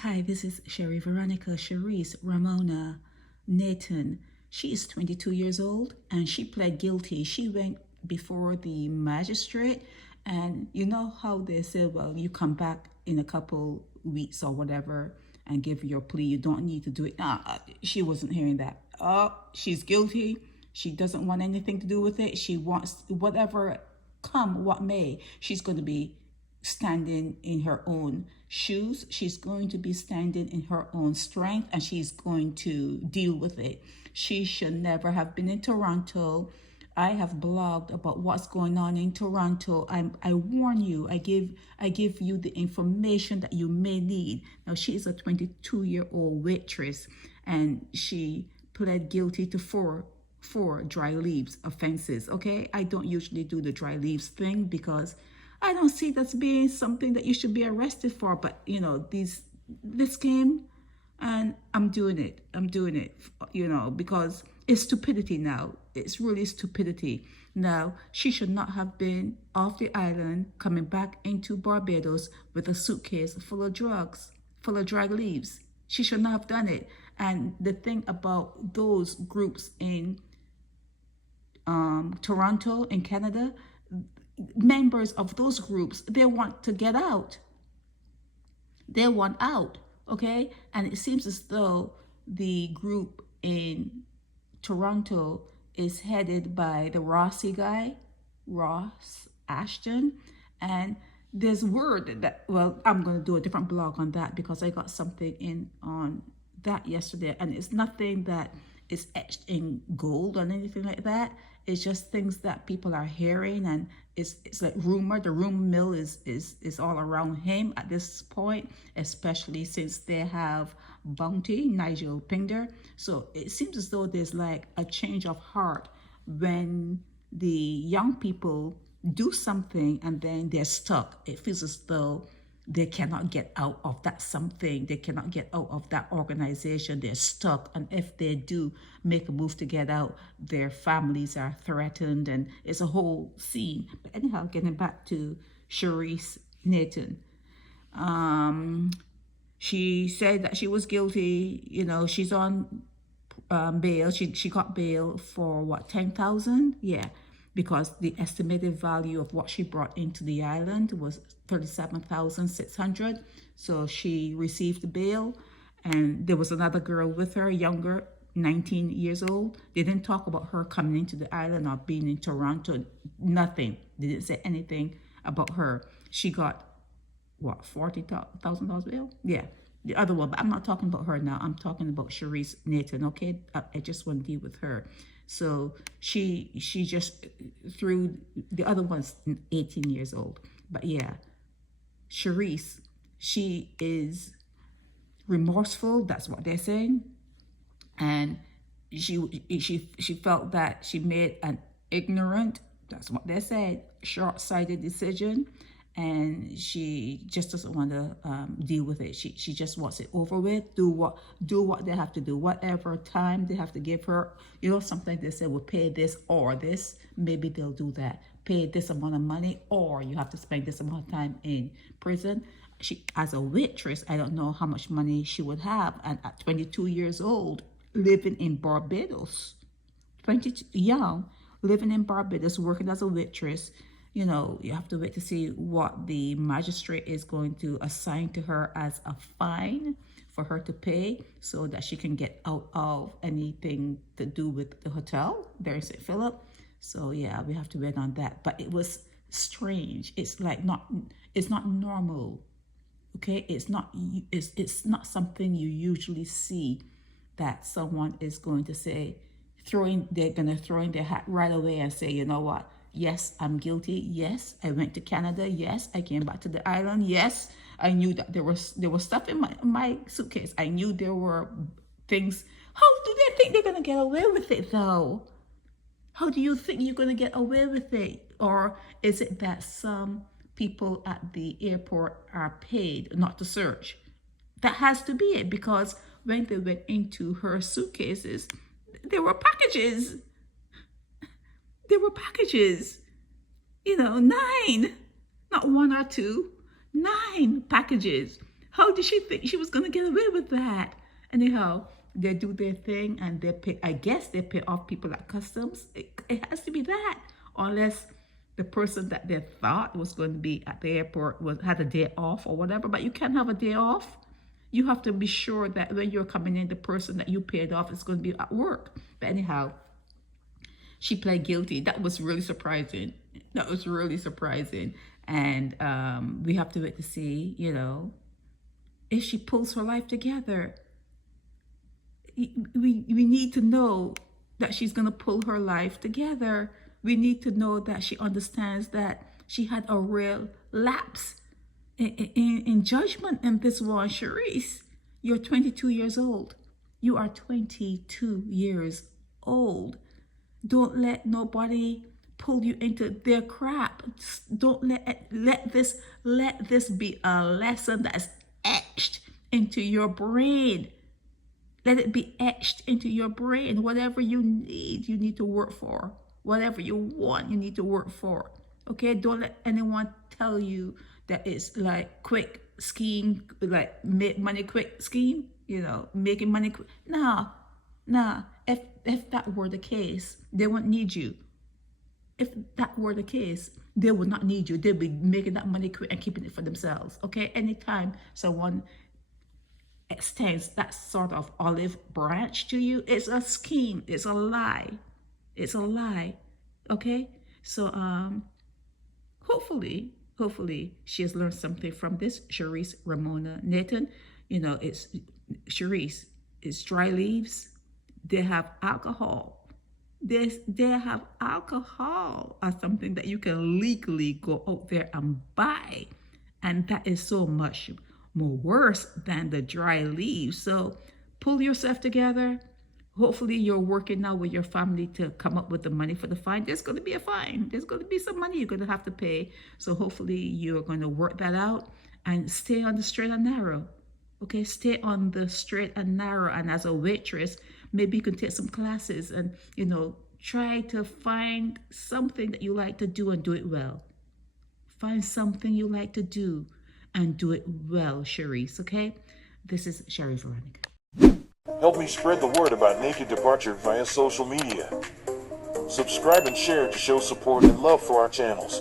Hi, this is Sherry Veronica, Cherisse, Romona, Nanton. She is 22 years old and she pled guilty. She went before the magistrate, and you know how they say, well, you come back in a couple weeks or whatever and give your plea. You don't need to do it. She wasn't hearing that. Oh, she's guilty. She doesn't want anything to do with it. She wants whatever come what may. She's going to be standing in her own shoes. She's going to be standing in her own strength, and she's going to deal with it. She should never have been in Toronto. I have blogged about what's going on in Toronto. I warn you. I give you the information that you may need. Now, she is a 22-year-old waitress, and she pled guilty to four dry leaves offenses. Okay, I don't usually do the dry leaves thing because I don't see that's being something that you should be arrested for. But you know, this game, and I'm doing it. Because it's stupidity now. It's really stupidity. Now, she should not have been off the island coming back into Barbados with a suitcase full of drugs, full of dry leaves. She should not have done it. And the thing about those groups in Toronto in Canada, members of those groups, they want to get out. They want out, okay? And it seems as though the group in Toronto is headed by the Rossi guy, Ross Ashton. And there's word that, well, I'm going to do a different blog on that because I got something in on that yesterday. And it's nothing that is etched in gold or anything like that. It's just things that people are hearing, and it's like rumor. The rumor mill is all around him at this point, especially since they have Bounty, Nigel Pinder. So it seems as though there's like a change of heart when the young people do something and then they're stuck. It feels as though they cannot get out of that something. They cannot get out of that organization. They're stuck. And if they do make a move to get out, their families are threatened, and it's a whole scene. But anyhow, getting back to Cherisse Nanton. She said that she was guilty. You know, she's on bail. She got bail for what, 10,000? Yeah, because the estimated value of what she brought into the island was 37,600. So she received bail, and there was another girl with her, younger, 19 years old. They didn't talk about her coming into the island or being in Toronto. Nothing. They didn't say anything about her. She got what, $40,000 bail? Yeah, the other one. But I'm not talking about her now. I'm talking about Cherisse Nanton. Okay, I just want to deal with her. So she just threw the other one's 18 years old. But yeah, Cherisse, she is remorseful. That's what they're saying, and she felt that she made an ignorant. That's what they said. Short-sighted decision, and she just doesn't want to deal with it. She just wants it over with. Do what they have to do, whatever time they have to give her. You know, sometimes they say, "We'll pay this or this." Maybe they'll do that. Pay this amount of money, or you have to spend this amount of time in prison. She, as a waitress, I don't know how much money she would have, and at 22 years old, living in Barbados, 22 young, living in Barbados, working as a waitress. You know, you have to wait to see what the magistrate is going to assign to her as a fine for her to pay so that she can get out of anything to do with the hotel there in St. Philip. So yeah, we have to wait on that. But it was strange. It's like it's not normal. Okay, it's not something you usually see, that someone is going to say, they're going to throw in their hat right away and say, you know what? Yes, I'm guilty. Yes, I went to Canada. Yes, I came back to the island. Yes, I knew that there was stuff in my suitcase. I knew there were things. How do they think they're going to get away with it, though? How do you think you're going to get away with it? Or is it that some people at the airport are paid not to search? That has to be it, because when they went into her suitcases, there were packages. There were packages, you know, 9, not 1 or 2, 9 packages. How did she think she was going to get away with that? Anyhow, they do their thing and they pay, I guess they pay off people at customs. It has to be that. Unless the person that they thought was going to be at the airport had a day off or whatever. But you can't have a day off. You have to be sure that when you're coming in, the person that you paid off is going to be at work. But anyhow, she pled guilty. That was really surprising. That was really surprising. And we have to wait to see, you know, if she pulls her life together. We need to know that she's going to pull her life together. We need to know that she understands that she had a real lapse in judgment in this one. Cherisse, you're 22 years old. You are 22 years old. Don't let nobody pull you into their crap. Don't let this be a lesson that's etched into your brain. Let it be etched into your brain. Whatever you need to work for. Whatever you want, you need to work for. Okay? Don't let anyone tell you that it's like quick scheme, like make money quick scheme, you know, making money quick. Nah. If that were the case, they wouldn't need you. If that were the case, they would not need you. They'd be making that money quick and keeping it for themselves. Okay? Anytime someone extends that sort of olive branch to you, it's a scheme. It's a lie. It's a lie. Okay? So hopefully she has learned something from this. Cherisse, Romona, Nanton, you know, it's Cherisse, it's dry leaves. They have alcohol. They have alcohol as something that you can legally go out there and buy. And that is so much more worse than the dry leaves. So pull yourself together. Hopefully you're working now with your family to come up with the money for the fine. There's going to be a fine. There's going to be some money you're going to have to pay. So hopefully you're going to work that out and stay on the straight and narrow. Okay, stay on the straight and narrow. And as a waitress, maybe you can take some classes and, you know, try to find something that you like to do and do it well. Find something you like to do and do it well, Cherisse, okay? This is Sherry Veronica. Help me spread the word about Naked Departure via social media. Subscribe and share to show support and love for our channels.